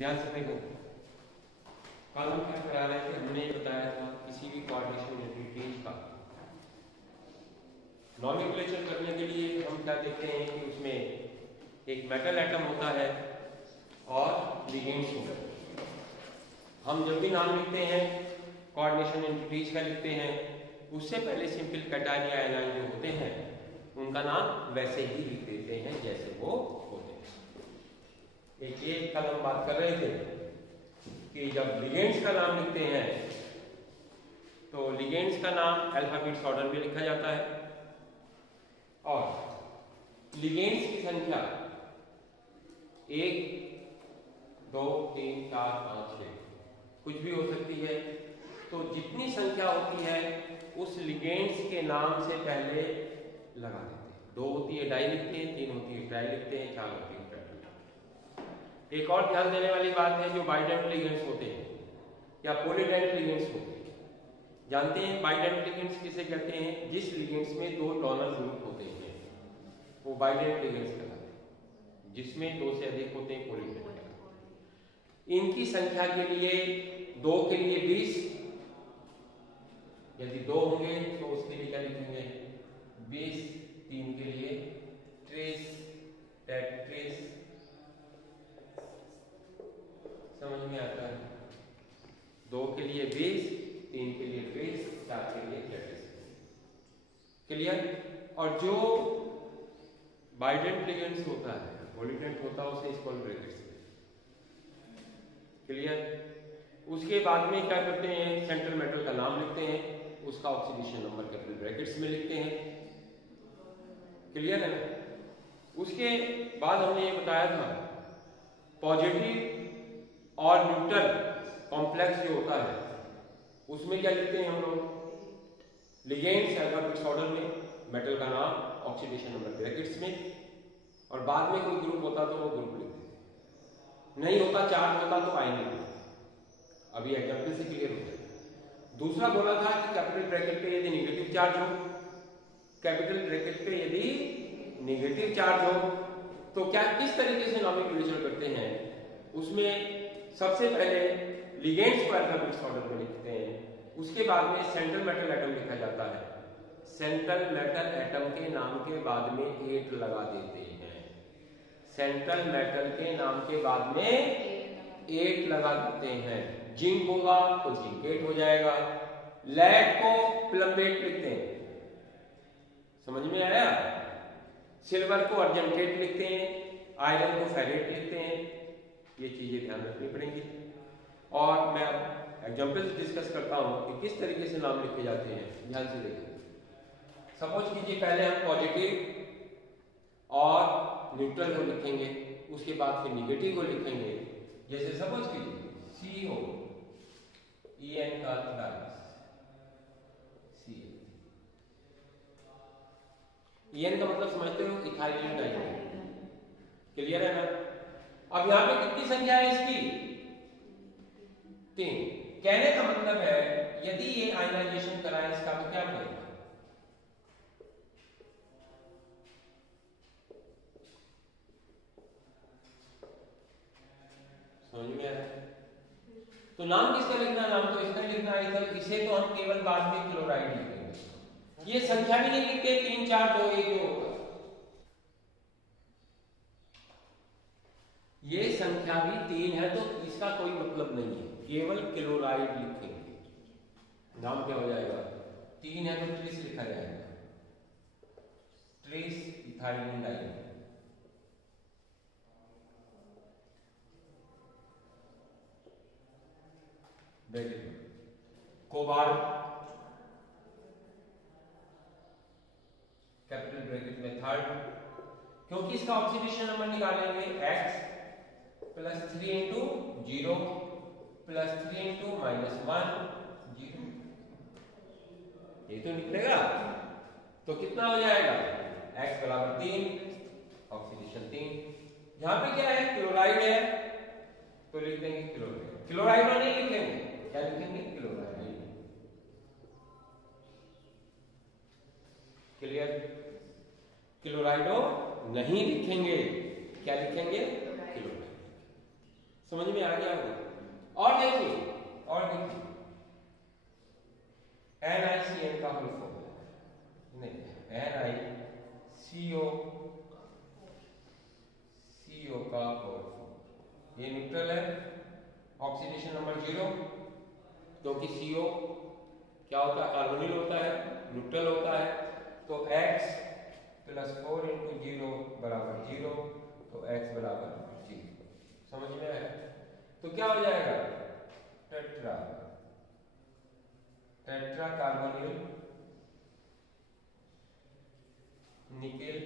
ध्यान से देखो, कल हम क्या करा रहे थे, हमने बताया था किसी भी कोऑर्डिनेशन एंटिटीज का नॉमेनक्लेचर करने के लिए हम क्या देखते हैं कि उसमें एक मेटल एटम होता है और लिगेंड्स होते हैं। हम जब भी नाम लिखते हैं कोऑर्डिनेशन एंटिटीज का लिखते हैं, उससे पहले सिंपल कैटायन या एनायन जो होते हैं उनका नाम वैसे ही लिख देते हैं जैसे वो होते हैं। एक ये कल हम बात कर रहे थे कि जब लिगेंड्स का नाम लिखते हैं तो लिगेंड्स का नाम अल्फाबेट्स ऑर्डर में लिखा जाता है और लिगेंड्स की संख्या 1, 2, 3, 4, 5, 6 कुछ भी हो सकती है। तो जितनी संख्या होती है उस लिगेंड्स के नाम से पहले लगा देते हैं। 2 होती है डाई लिखते हैं, 3 होती है ट्राई लिखते हैं, 4 होती है ट्राई लिखते हैं। एक और ध्यान देने वाली बात है, जो बाइडेंट लिगेंड्स होते हैं या पॉलीडेंट लिगेंड्स होते हैं, जानते हैं बाइडेंट लिगेंड्स किसे कहते हैं? जिस लिगेंड्स में 2 डोनर ग्रुप होते हैं वो बाइडेंट लिगेंड्स कहलाते हैं। जिसमें 2 से अधिक होते हैं पॉलीडेंट कहलाते हैं। इनकी संख्या के लिए 2 के लिए 20, यदि 2 होंगे तो उसके लिए क्या लिखेंगे 20, 3 के लिए 30, टेट्रिस, समझ में आता है? 2 के लिए 20, 3 के लिए 30, 4 के लिए 33। क्लियर? और जो बाइडेंट लिगेंड्स होता है, पॉलीडेंट होता है, उसे स्मॉल ब्रैकेट्स में। क्लियर? उसके बाद में क्या करते हैं, सेंट्रल मेटल का नाम लिखते हैं, उसका ऑक्सीडेशन नंबर कैपिटल ब्रैकेट्स में लिखते हैं। क्लियर है ना? उसके बाद हमने ये बताया था पॉजिटिव और न्यूट्रल कॉम्प्लेक्स जो होता है उसमें क्या लिखते हैं हम लोग, लिगेंड्स अल्फाबेट्स ऑर्डर में, मेटल का नाम, ऑक्सीडेशन नंबर ब्रैकेट्स में, और बाद में कोई ग्रुप होता तो वो ग्रुप लिख देते। नहीं होता, चार्ज होता तो आएंगे। अभी एग्जाम्पल से क्लियर हो जाए। दूसरा बोला था कि कैपिटल ब्रैकेट पे यदि नेगेटिव चार्ज हो, कैपिटल ब्रैकेट पे यदि नेगेटिव चार्ज हो तो क्या किस तरीके से नॉमेनक्लेचर करते हैं, उसमें सबसे पहले लिगेंड्स को अल्फाबेट्स ऑर्डर में लिखते हैं, उसके बाद में सेंट्रल मेटल एटम लिखा जाता है। सेंट्रल मेटल एटम के नाम के बाद में 8 लगा देते हैं। सेंट्रल मेटल के नाम के बाद में 8 लगा देते हैं। जिंक होगा तो जिंकेट हो जाएगा। लेड को प्लम्बेट लिखते हैं, समझ में आया? सिल्वर को अर्जेंटेट लिखते हैं, आयरन को फेरेट लिखते हैं। ये चीजें ध्यान रखनी पड़ेंगी। और मैं अब एग्जाम्पल्स डिस्कस करता हूं कि किस तरीके से नाम लिखे जाते हैं। ध्यान से देखिए। सपोज कीजिए पहले हम पॉजिटिव और न्यूट्रल को लिखेंगे, उसके बाद फिर निगेटिव को लिखेंगे। जैसे सपोज कीजिए CO EN का EN का मतलब समझते हो, इथाइल डाइऑक्साइड। क्लियर है ना? अब यहां पे कितनी संख्या है इसकी? 3। कहने का मतलब है यदि ये आयनाइजेशन कराए इसका तो क्या बनेगा? समझ में आ रहा है? तो नाम किसका लिखना? नाम तो इसका लिखना है। इसे तो हम केवल बाद में क्लोराइड लिखेंगे। ये संख्या भी नहीं लिखते 3, 4, 2, 1 जो होगा। ये संख्या भी 3 है तो इसका कोई मतलब नहीं है, केवल क्लोराइड लिखेंगे। नाम क्या हो जाएगा? 3 है तो ट्रिस लिखा जाएगा, tris ethyl dioxide. Cobalt capital bracket में 3rd, क्योंकि इसका ऑक्सीडेशन नंबर निकालेंगे X + 3 × 0 + 3 × -1 0। ये तो निकलेगा तो कितना हो जाएगा? X = 3, oxidation 3। यहां पे क्या है? क्लोराइड है तो लिख देंगे क्लोराइड। क्लोराइड नहीं लिखेंगे, क्या लिखेंगे? क्लोराइड। क्लियर? क्लोराइडो नहीं लिखेंगे, क्या लिखेंगे? क्लोराइड। समझ में आ गया होगा। और देखिए NiCN का होल फॉर्मूला नहीं, NiCO का होल फॉर्मूला, ये न्यूट्रल है, ऑक्सीडेशन नंबर 0, क्योंकि CO क्या होता है, कार्बोनिल होता है, न्यूट्रल होता है, तो X + 4 × 0 = 0, तो X = 0। समझ में आया? तो क्या हो जाएगा, tetra carbonyl nickel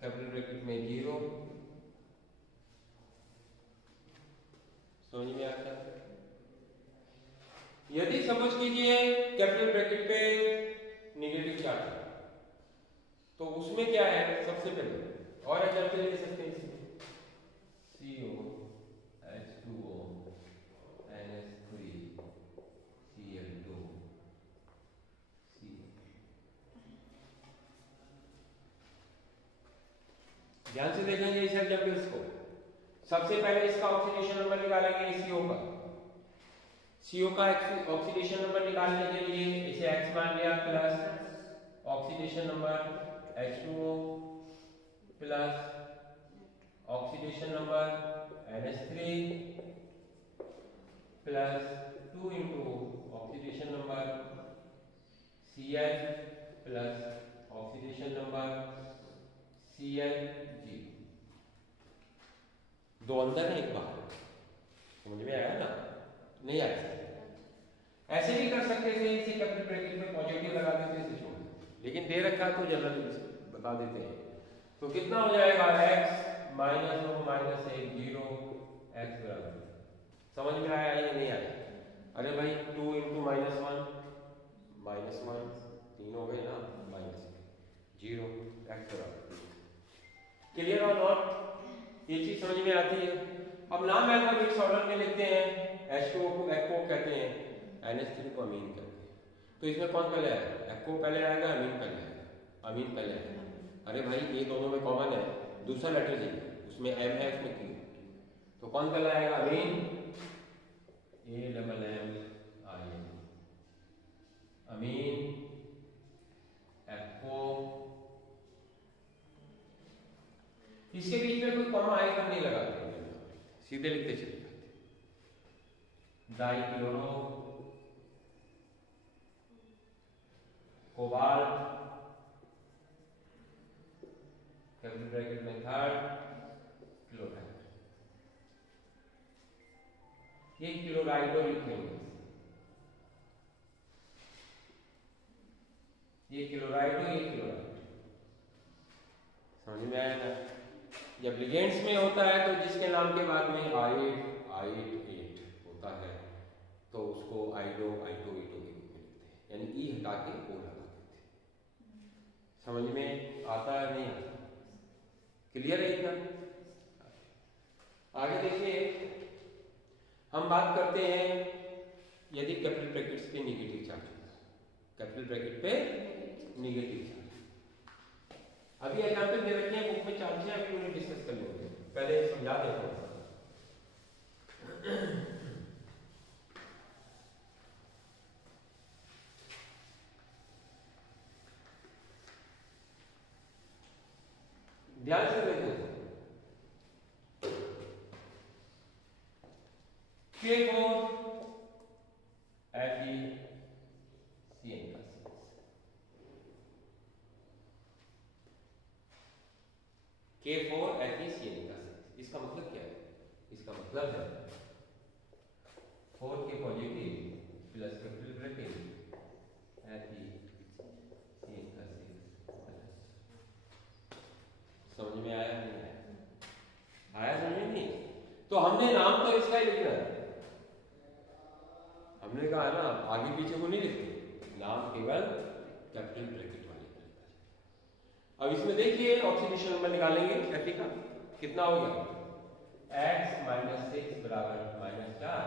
capital bracket में 0। समझ में आता है? यदि समझ कीजिए कैपिटल ब्रैकेट पे नेगेटिव चार्ज, तो उसमें क्या है, सबसे पहले और एग्जांपल ले सकते हैं इसमें CO H2O NH3 Cl2 C। ध्यान से देखेंगे इस एग्जांपल्स को। सबसे पहले इसका ऑक्सीडेशन नंबर निकालेंगे CO का ऑक्सीडेशन नंबर निकालने के लिए इसे X मान लिया, plus oxidation number H2O plus oxidation number NH3 plus 2 × oxidation number Cl plus oxidation number Cl0। दो अंदर है, एक बाहर। समझ में आया ना? नहीं आया? ऐसे भी कर सकते थे, इसी कैपिटल ब्रैकेट में पॉजिटिव लगा देते थे, छोड़, लेकिन दे रखा तो जनरल बता देते हैं। तो कितना हो जाएगा, X - 2 - 1 0 X बराबर। समझ में आया या नहीं आया? अरे भाई 2 × -1 -1 3 हो गए ना, -0 X बराबर। क्लियर और नॉट? ये चीज समझ में आती है? अब नाम अल्फाबेटिक ऑर्डर में लिखते हैं। H2O को एक्को कहते हैं, NH3 को अमीन कहते हैं। तो इसमें कौन पहले आएगा, एक्को पहले आएगा, अमीन पहले आएगा? अमीन पहले आएगा। अरे भाई ये दोनों में कॉमन है, दूसरा लेटर चाहिए, उसमें M है, उसमें Q, तो कौन पहले आएगा, अमीन, AMMIN, अमीन, एक्को। इसके बीच में कोई कॉमा आइकन नहीं लगाते, सीधे लिखते चले जाते। डाइक्लोरो कोबाल्ट कैपिटल ब्रैकेट में 3rd क्लोराइड, ये क्लोराइडो लिखेंगे, ये क्लोराइडो, ये क्लोराइड। समझ में आया ना? जब लिगेंड्स में होता है तो जिसके नाम के बाद में आइट होता है, तो उसको आइडो के रूप में लिखते हैं, यानी ई हटा के ओ लगा देते हैं। समझ में आता है नहीं आता? क्लियर है इतना? आगे देखिए, हम बात करते हैं यदि कैपिटल ब्रैकेट्स पे नेगेटिव चार्ज होता है, कैपिटल ब्रैकेट पे नेगेटिव चार्ज। अभी एग्जांपल दे रखे हैं बुक में, चार्ज है, अभी उन्हें डिस्कस कर लेंगे, पहले समझा देता हूं। ध्यान से देखो, K4 FeCN का K4 FeCN का इसका मतलब क्या है? इसका मतलब है 4 के positive plus capital bracket FeCN का। समझ में आया नहीं आया? आया समझ में नहीं? तो हमने नाम तो इसका ही लिखना है, हमने कहा ना आगे पीछे को नहीं लिखते, नाम केवल कैपिटल ब्रैकेट वाले लिखते। अब इसमें देखिए ऑक्सीडेशन नंबर निकालेंगे Fe का, कितना हो गया, X - 6 बराबर -4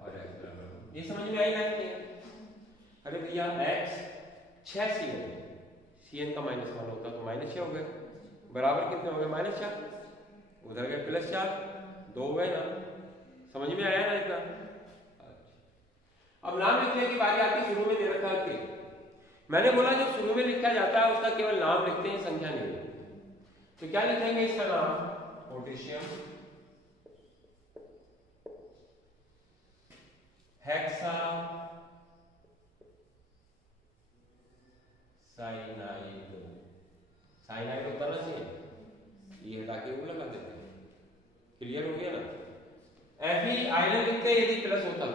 और X बराबर, ये समझ में आई ना? अरे भैया X 6 CN का -1 होता तो -6 हो गया, बराबर कितने हो गए, -4। उधर गए +4, 2 गए ना। समझ में आया ना इतना? अब नाम लिखने की बारी आती, शुरू में दे रखा है। मैंने बोला जो शुरू में लिखा जाता है उसका केवल नाम लिखते हैं, संख्या नहीं। तो क्या लिखेंगे इसका नाम? Potassium hexa cyanide. साइनाइड होता ना चाहिए, ये हटा के वो लगा देते हैं। क्लियर हो गया ना? Fe आयरन लिखते हैं यदि प्लस होता है,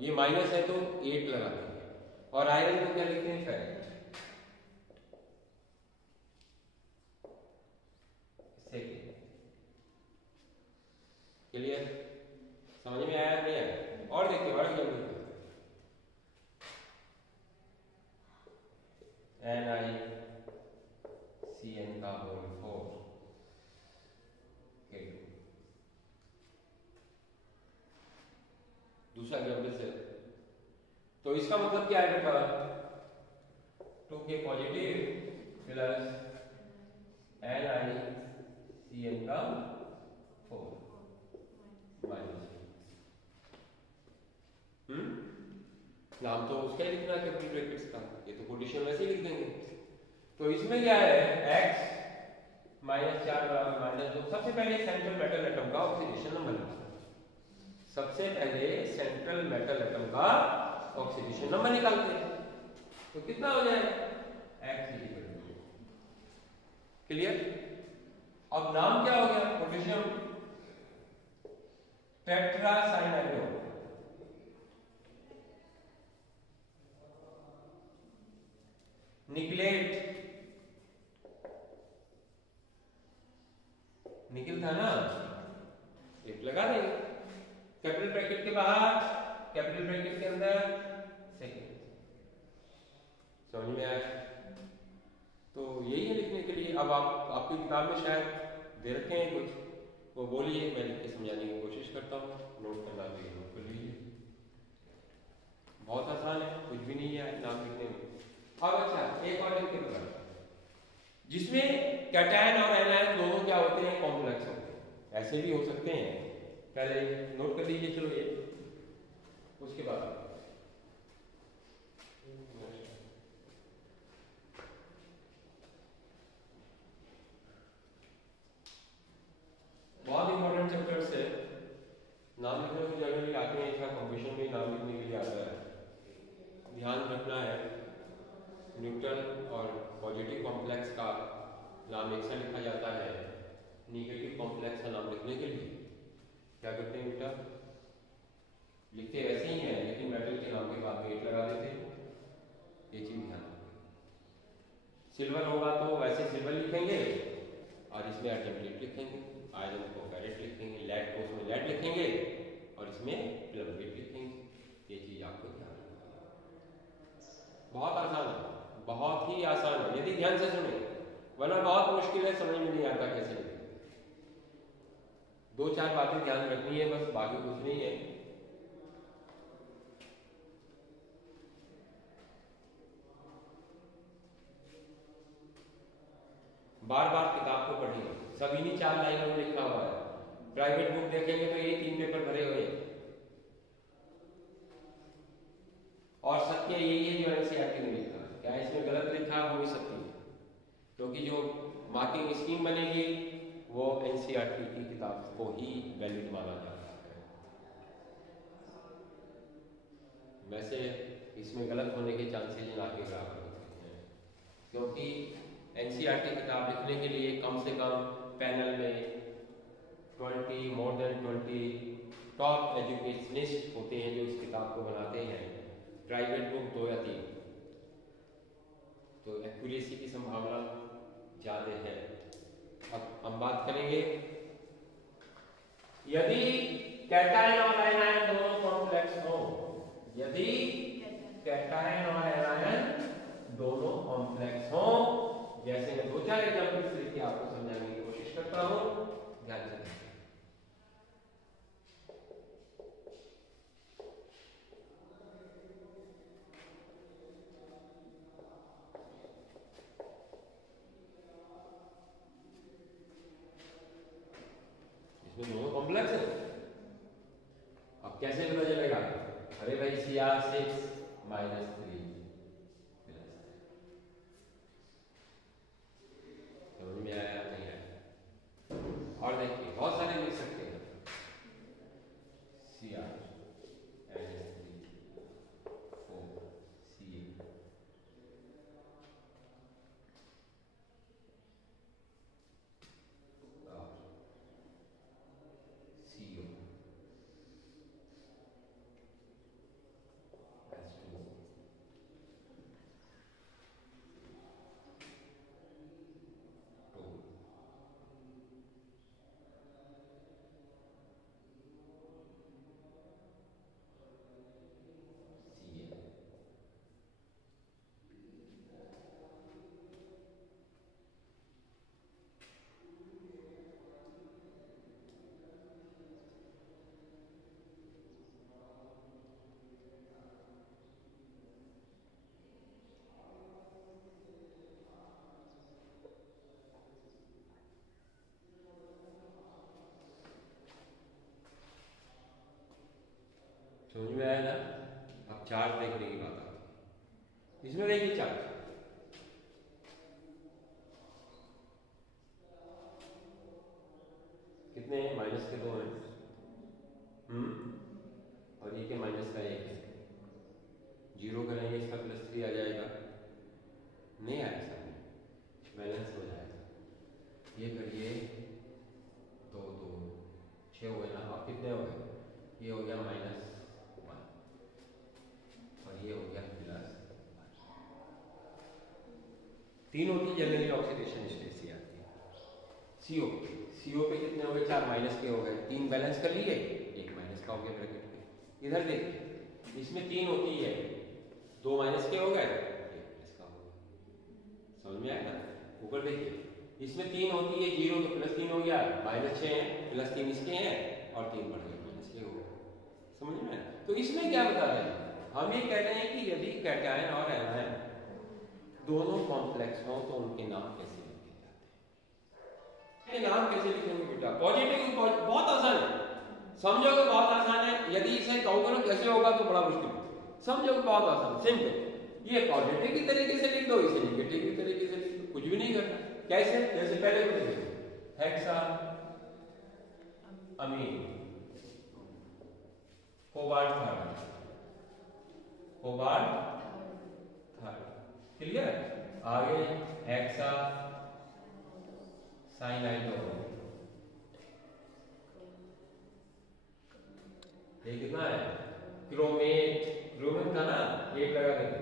ये माइनस है तो 8 लगाते हैं। और आयरन को क्या लिखते हैं? फेरेट। क्लियर? समझ में आया नहीं आया? और देखिए और जल्दी NiCN का होल 4 दूसरा एग्जाम्पल से। तो इसका मतलब क्या है बेटा? 2K पॉजिटिव प्लस NiCN का 4 माइनस। नाम तो उसका ही लिखना है कैपिटल ब्रैकेट्स का, ये तो पोटेशियम वैसे ही लिख देंगे। तो इसमें क्या है? x -4 बराबर -2। सबसे पहले सेंट्रल मेटल एटम का ऑक्सीडेशन नंबर निकालते हैं। सबसे पहले सेंट्रल मेटल एटम का ऑक्सीडेशन नंबर निकालते हैं। तो कितना हो जाएगा? x = clear? अब नाम क्या हो गया? पोटेशियम टेट्रासाइनाइड। निकलेट, निकल था ना, एक लगा देंगे कैपिटल ब्रैकेट के बाहर, कैपिटल ब्रैकेट के अंदर सेकेंड। समझ में आया? तो यही है लिखने के लिए। अब आप आपकी किताब में शायद दे रखे हैं कुछ, वो बोलिए, मैं लिख के समझाने की कोशिश करता हूँ। नोट करना तो ये नोट कर लीजिए, बहुत आसान है, कुछ भी नहीं है नाम लिखने में। अब अच्छा एक और लिख के बता, जिसमें कैटायन और एनायन दोनों क्या होते हैं? कॉम्प्लेक्स होते हैं। ऐसे भी हो सकते हैं, पहले नोट कर लीजिए। चलो ये, उसके बाद बहुत इंपॉर्टेंट चैप्टर्स है, नाम लिखने को जनरली आते हैं, इसका कंपटीशन में नाम लिखने के लिए आता है। ध्यान रखना है न्यूट्रल और पॉजिटिव कॉम्प्लेक्स का नाम एक सा लिखा जाता है, नेगेटिव कॉम्प्लेक्स का नाम लिखने के लिए क्या करते हैं बेटा? लिखते वैसे ही हैं, लेकिन मेटल के नाम के बाद वेट लगा देते हैं। ये चीज ध्यान रखें। सिल्वर होगा तो वैसे सिल्वर लिखेंगे और इसमें एटम लिखेंगे, आयरन को फेरेट लिखेंगे, लेड को उसमें लेड लिखेंगे और इसमें प्लमवेट लिखेंगे। ये चीज आपको ध्यान रखना। बहुत आसान है, बहुत ही आसान है यदि ध्यान से सुने, वरना बहुत मुश्किल है, समझ में नहीं आता कैसे लिखें। 2-4 बातें ध्यान रखनी है बस, बाकी कुछ नहीं है। बार बार किताब को पढ़िए, सभी नहीं 4 लाइनों में लिखा हुआ है। प्राइवेट बुक देखेंगे तो ये 3 पेपर भरे हुए हैं, और सत्य यही है जो एनसीईआरटी में लिखा है। क्या इसमें गलत लिखा हो भी सकती है, क्योंकि जो मार्किंग स्कीम बनेगी वो एनसीईआरटी की किताब को ही वैलिड माना जाता है। वैसे इसमें गलत होने के चांसेस ना के बराबर होते हैं, क्योंकि एनसीईआरटी किताब लिखने के लिए कम से कम पैनल में 20 मोर देन 20 टॉप एजुकेशनिस्ट होते हैं जो इस किताब को बनाते हैं। प्राइवेट बुक 2 या 3, तो एक्यूरेसी की संभावना ज्यादा है। अब हम बात करेंगे, यदि कैटायन और एनायन दोनों कॉम्प्लेक्स हो, यदि कैटायन और एनायन दोनों कॉम्प्लेक्स हो, जैसे मैं 2-4 एग्जांपल्स लेके आपको समझाने की कोशिश करता हूं, ध्यान से। इसमें दोनों कॉम्प्लेक्स है। अब कैसे पता चलेगा? अरे भाई Cr6 -3 समझ में आया नहीं आया? और देखिए बहुत सारे लिख सकते हैं Cr समझ में आया ना? अब चार्ज देखने की बात आती है। इसमें देखिए चार्ज कितने हैं? -2 हैं। और ये के -1 है। 0 करेंगे इसका +3 आ जाएगा, नहीं आया सर, बैलेंस हो जाएगा। ये करिए 2 2 6 हो गए ना? आप कितने हो गए? ये हो गया -1 और ये हो गया +1। 3 होती है जनरली ऑक्सीडेशन स्टेट Cr की। CO पे कितने हो गए? 4 माइनस के हो गए, 3 बैलेंस कर लिए, 1 माइनस का हो गया ब्रैकेट पे। इधर देखिए इसमें 3 होती है, 2 माइनस के हो गए, 1 प्लस का हो गया। समझ में आएगा? ऊपर देखिए इसमें 3 होती है, 0 तो +3 हो गया, -6 है, +3 इसके हैं और 3 बढ़ गए माइनस के हो गए। समझ में? तो इसमें क्या बता रहे हैं? हम ये कह रहे हैं कि यदि कैटायन और एनायन दोनों कॉम्प्लेक्स हों तो उनके नाम कैसे लिखे जाते हैं? नाम कैसे लिखेंगे बेटा? पॉजिटिव बहुत आसान है, समझोगे बहुत आसान है। यदि इसे कहोगे कैसे होगा तो बड़ा मुश्किल है। समझोगे बहुत आसान, सिंपल। ये पॉजिटिव की तरीके से लिख दो, इसे नेगेटिव की तरीके से लिख दो, कुछ भी नहीं करना। कैसे? जैसे पहले बताइए हेक्सा अमीन कोबाल्ट थर्ड, क्लियर? आगे हेक्सा साइनाइडोन, ये कितना है? क्रोमेट का ना, एक लगा देंगे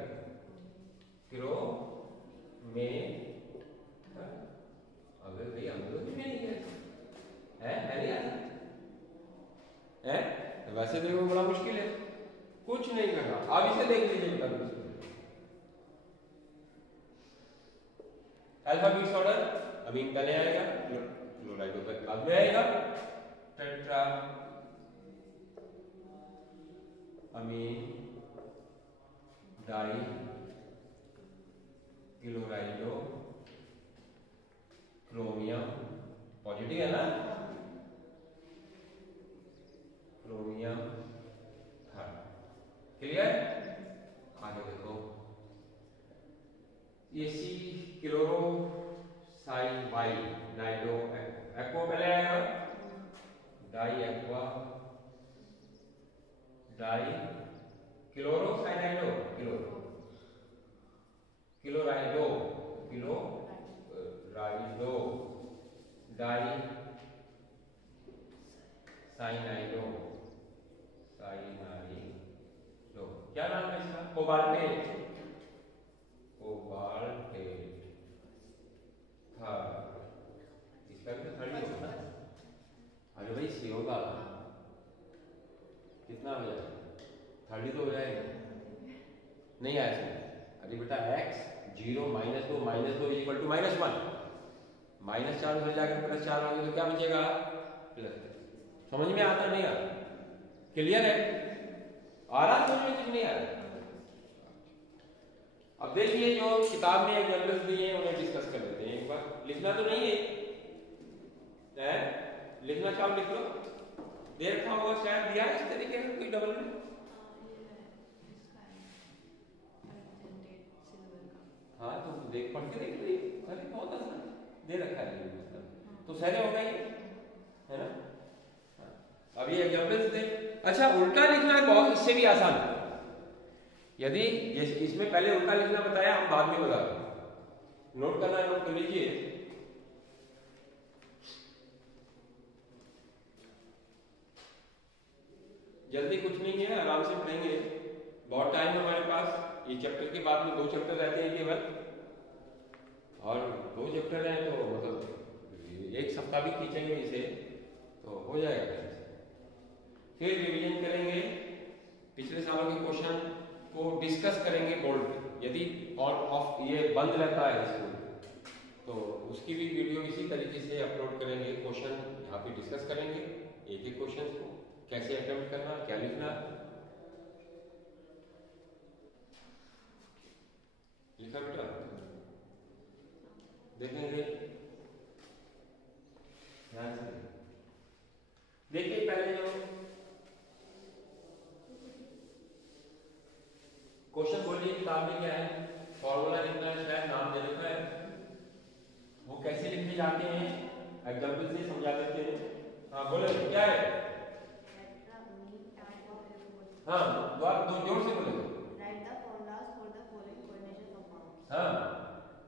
क्रोमेट। अगर भाई हम लोग भी नहीं है नहीं आता है? तो वैसे देखो बड़ा मुश्किल है, कुछ नहीं करना। अब इसे देख लीजिए अल्फाबेट्स ऑर्डर, अमीन पहले आएगा, क्लोराइड बाद में आएगा, tetra amine die क्लोराइडो chromium, positive है ना? Chromium third, clear? आगे देखो AC क्लोरो साइनाइडो एक्वा पहले आएगा, die aqua die chloro साइनाइडो क्लोराइडो die साइनाइडो क्या नाम है इसका? कोबाल्टेट थर्ड, इसका भी तो थर्ड ही होगा। अरे भाई CO का कितना हो जाएगा? थर्ड ही तो हो जाएगा, नहीं आया समझ? अरे बेटा x 0 -2 -2 = -1, -4 हो जाएगा, +4 होंगे तो क्या बचेगा? प्लस। समझ में आता नहीं आता? क्लियर है? आ रहा समझ में? कुछ नहीं आ रहा? अब देखिए जो किताब में एग्जाम्पल्स दिए हैं उन्हें डिस्कस कर लेते हैं एक बार। लिखना तो नहीं है? लिखना चाहो लिख लो, दे रखा होगा शायद, दिया है इस तरीके से कोई डबल में। हाँ तो देख पढ़ के देख लीजिए, अरे बहुत आसान दे रखा है मतलब, तो सहरे हो गए है ना। अब ये एग्जाम्पल्स थे। अच्छा उल्टा लिखना है बहुत, इससे भी आसान है। यदि इसमें पहले उल्टा लिखना बताया, हम बाद में बता दें, नोट करना है नोट कर लीजिए। जल्दी कुछ नहीं है, आराम से पढ़ेंगे, बहुत टाइम है हमारे पास। ये चैप्टर के बाद में 2 चैप्टर रहते हैं केवल, और 2 चैप्टर हैं तो मतलब 1 सप्ताह भी खींचेंगे इसे तो हो जाएगा। फिर रिवीजन करेंगे, पिछले सालों के क्वेश्चन को डिस्कस करेंगे बोर्ड पे। यदि और ऑफ ये बंद रहता है स्कूल तो उसकी भी वीडियो इसी तरीके से अपलोड करेंगे। क्वेश्चन यहाँ पे डिस्कस करेंगे, एक एक क्वेश्चन को कैसे अटेम्प्ट करना, क्या लिखना। लिखा बेटा, देखेंगे ध्यान से। देखिए पहले जो क्वेश्चन बोलिए किताब में क्या है, फॉर्मूला लिखना है, शायद नाम दे रखा है, वो कैसे लिखने जाते हैं एग्जाम्पल से समझा देते हैं। हाँ बोले क्या है, हाँ दो जोर से बोले। Write the formulas for the following coordination compounds. हाँ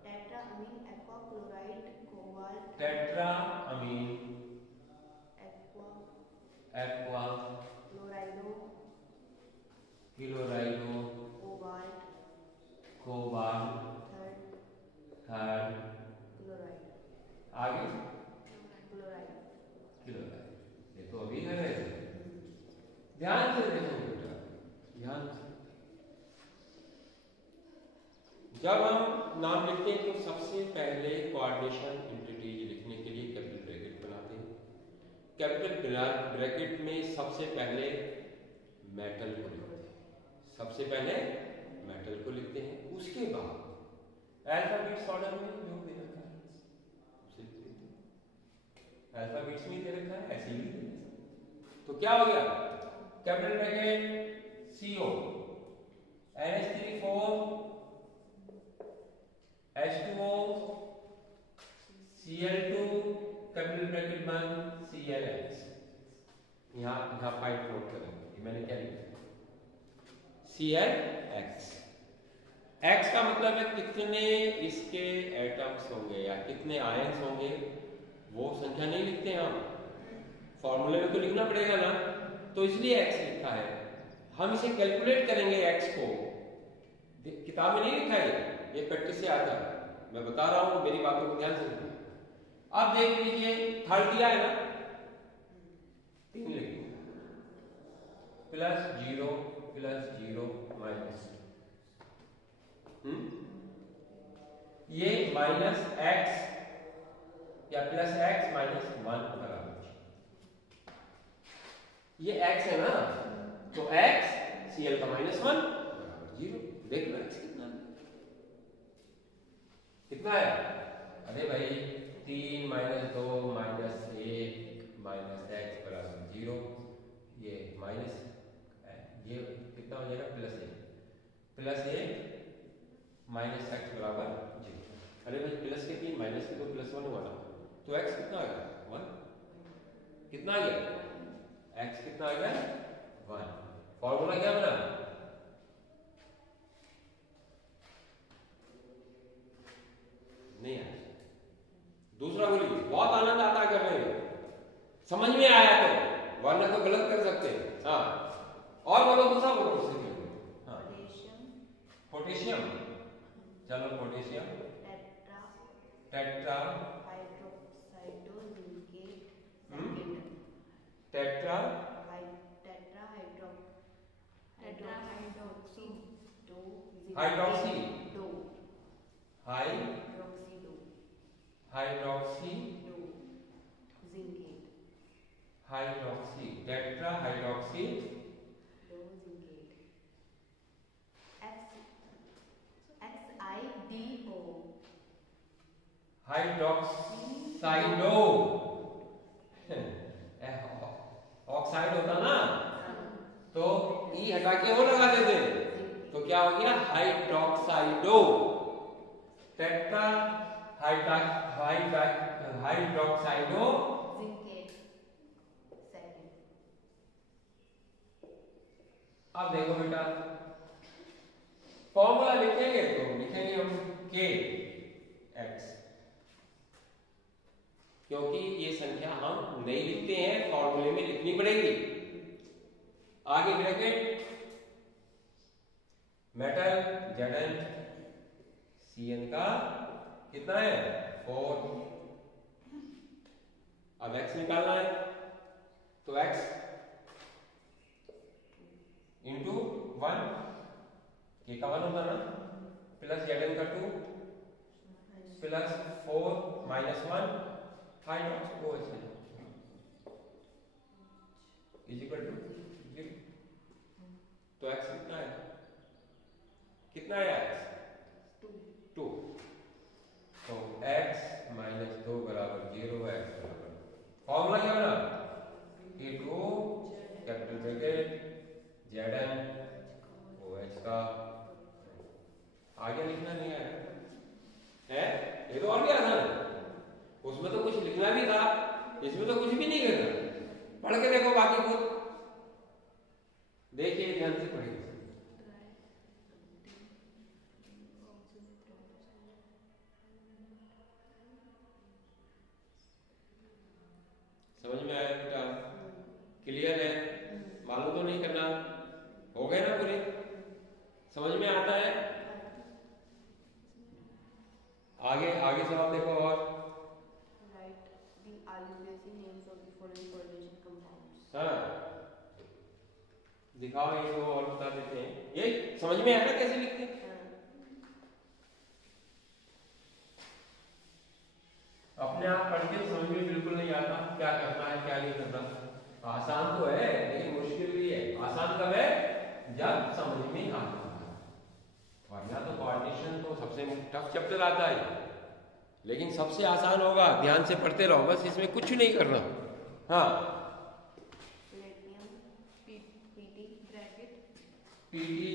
Tetraamine aqua chloride cobalt. टेट्राअमीन aqua chlorido cobalt. Third chloride. आगे chloride. ये तो अभी है, ध्यान से देखो बेटा, ध्यान से। जब हम नाम लिखते हैं तो सबसे पहले कोऑर्डिनेशन एंटिटीज लिखने के लिए कैपिटल ब्रैकेट बनाते हैं। कैपिटल ब्रैकेट में सबसे पहले मेटल को लिखते हैं, सबसे पहले मेटल को लिखते हैं, उसके बाद अल्फाबेट्स ऑर्डर में जो दे रखा है उसे लिखते हैं। अल्फाबेट्स में दे रखा है ऐसे ही, तो क्या हो गया, capital bracket CO NH3 H2O Cl2 capital bracket बंद ClX। यहाँ फाइट नोट करेंगे, मैंने क्या लिखा ClX। X का मतलब है कितने इसके एटम्स होंगे या कितने आयंस होंगे, वो संख्या नहीं लिखते हैं हम, फॉर्मूले में तो लिखना पड़ेगा ना, तो इसलिए X लिखा है। हम इसे कैलकुलेट करेंगे X को, किताब में नहीं लिखा है, ये प्रैक्टिस से आता है, मैं बता रहा हूं, मेरी बातों को ध्यान से सुनिए। अब देख लीजिए थर्ड दिया है ना, 3 लिखिए, +0 +0 -, ये -x या +x -1 बराबर, ये x है ना, तो x Cl का -1 बराबर 0। देख लो x कितना है, अरे भाई 3 - 2 - 1 - x बराबर 0, ये माइनस, ये कितना हो जाएगा +1 -x बराबर 0। अरे भाई प्लस के 3 माइनस के 2 +1 हुआ ना, तो x कितना आ गया 1, कितना आ गया x कितना आ गया 1। फॉर्मूला क्या बना, नहीं आया, दूसरा बोलिए, बहुत आनंद आता कर रहे हैं, समझ में आया तो, वरना तो गलत कर सकते हैं। हाँ और बोलो, दूसरा बोलो उससे। हाँ पोटेशियम, चलो potassium tetra hydroxy tetra hydroxy hydroxido के वो लगा देते हैं तो क्या हो गया hydroxido tetra hydroxido zincate second. अब देखो बेटा फॉर्मूला लिखेंगे तो लिखेंगे हम के एक्स, क्योंकि ये संख्या हम नहीं लिखते हैं, फॉर्मूले में लिखनी पड़ेगी। आगे ब्रैकेट मेटल Zn Cn का कितना है 4। अब x निकालना है तो x इंटू 1 के का 1 होता ना प्लस Zn का 2 plus 4 minus 1 hydroxide is equal to 0। तो x कितना है x 2। तो x माइनस 2 बराबर 0 है। फॉर्मूला क्या बना A2 capital bracket Zn OH का आगे लिखना नहीं है ये तो और भी आसान है, उसमें तो कुछ लिखना भी था, इसमें तो कुछ भी नहीं करना। पढ़ के देखो बाकी को, देखिए ध्यान से पढ़िए। समझ में आया बेटा? क्लियर है? मालूम तो नहीं करना, हो गए ना पूरे? समझ में आता है? आगे आगे सवाल देखो और हाँ दिखाओ ये तो और बता देते हैं। ये समझ में आया कैसे लिखते हैं? अपने आप पढ़ के समझ में बिल्कुल नहीं आता क्या करना है क्या नहीं करना। आसान तो है लेकिन मुश्किल भी है। आसान कब है? जब समझ में आता है। वरना तो कोऑर्डिनेशन तो सबसे टफ चैप्टर आता है, लेकिन सबसे आसान होगा। ध्यान से पढ़ते रहो बस, इसमें कुछ नहीं करना। हाँ पीटी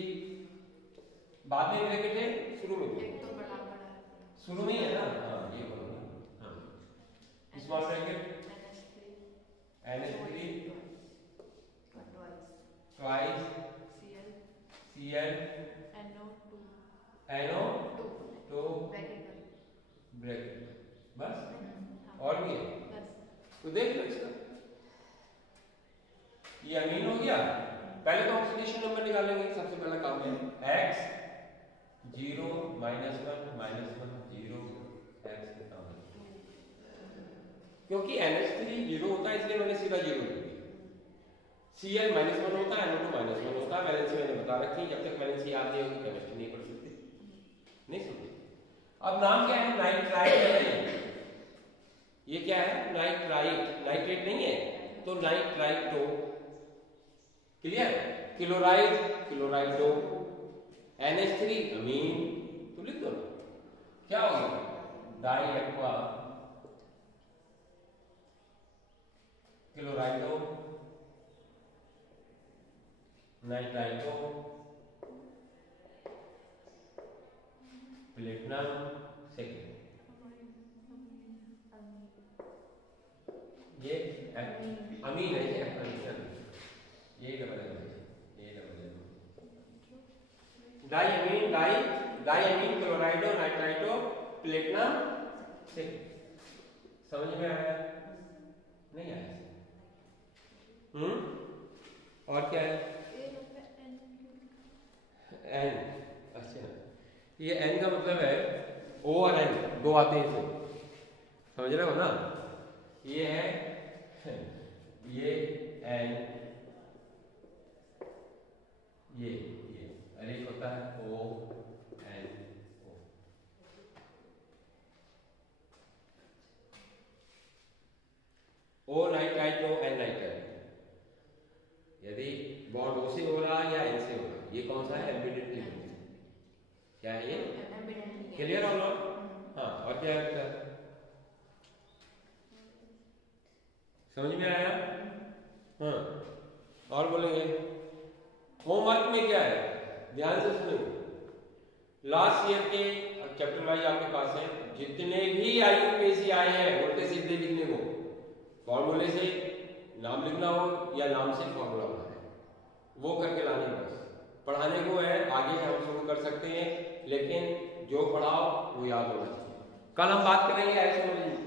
बाद में ब्रैकेट है शुरू में शुरू में ही है ना। हाँ ये बोलो हाँ small bracket NH3 twice Cl NO2 bracket बस और भी है तो देख लो इसका। ये अमीन हो गया। पहले तो ऑक्सीडेशन नंबर निकालेंगे। सबसे पहला काम है x 0 -1 -1 0 x के काम है, क्योंकि NH3 0 होता है इसलिए मैंने सीधा 0 लिख दिया। Cl -1 होता है, NO2 -1 होता है। वैलेंसी मैंने बता रखी है, जब तक वैलेंसी याद नहीं होगी केमिस्ट्री नहीं पढ़ सकते। नहीं समझे? अब नाम क्या है? नाइट्राइट है। ये क्या है? नाइट्राइट। नाइट्रेट नहीं है तो नाइट्राइटो। क्लियर? क्लोराइडो NH3 अमीन तो लिख दो ना। क्या हो गया? Die aqua क्लोराइडो nitrito platinum second. ये अमीन है, ये डबल है, ये डबल है। डाई अमीन क्लोराइडो नाइट्राइटो प्लेटिनम सेकेंड। समझ में आया? नहीं आया? और क्या है? एन। अच्छा ये एन का मतलब है O और N दो आते हैं इसमें, समझ रहे हो ना? ये है ये N, ये और एक होता है O N O। O nitrite O N nitrite. यदि बॉन्ड O से हो रहा है या N से हो रहा है, ये कौन सा है? Ambient ligand. क्या है ये? क्लियर हो ना? हाँ और क्या है? समझ में आया? हाँ और बोलेंगे होमवर्क में क्या है, ध्यान से सुनो। लास्ट ईयर के चैप्टर वाइज आपके पास है, जितने भी IUPAC आए हैं उल्टे सीधे लिखने को, फॉर्मूले से नाम लिखना हो या नाम से फॉर्मूला होना है, वो करके लाने बस। पढ़ाने को है आगे हम शुरू कर सकते हैं, लेकिन जो पढ़ाओ वो याद होना चाहिए। कल हम बात करेंगे एस्ट्रोलॉजी।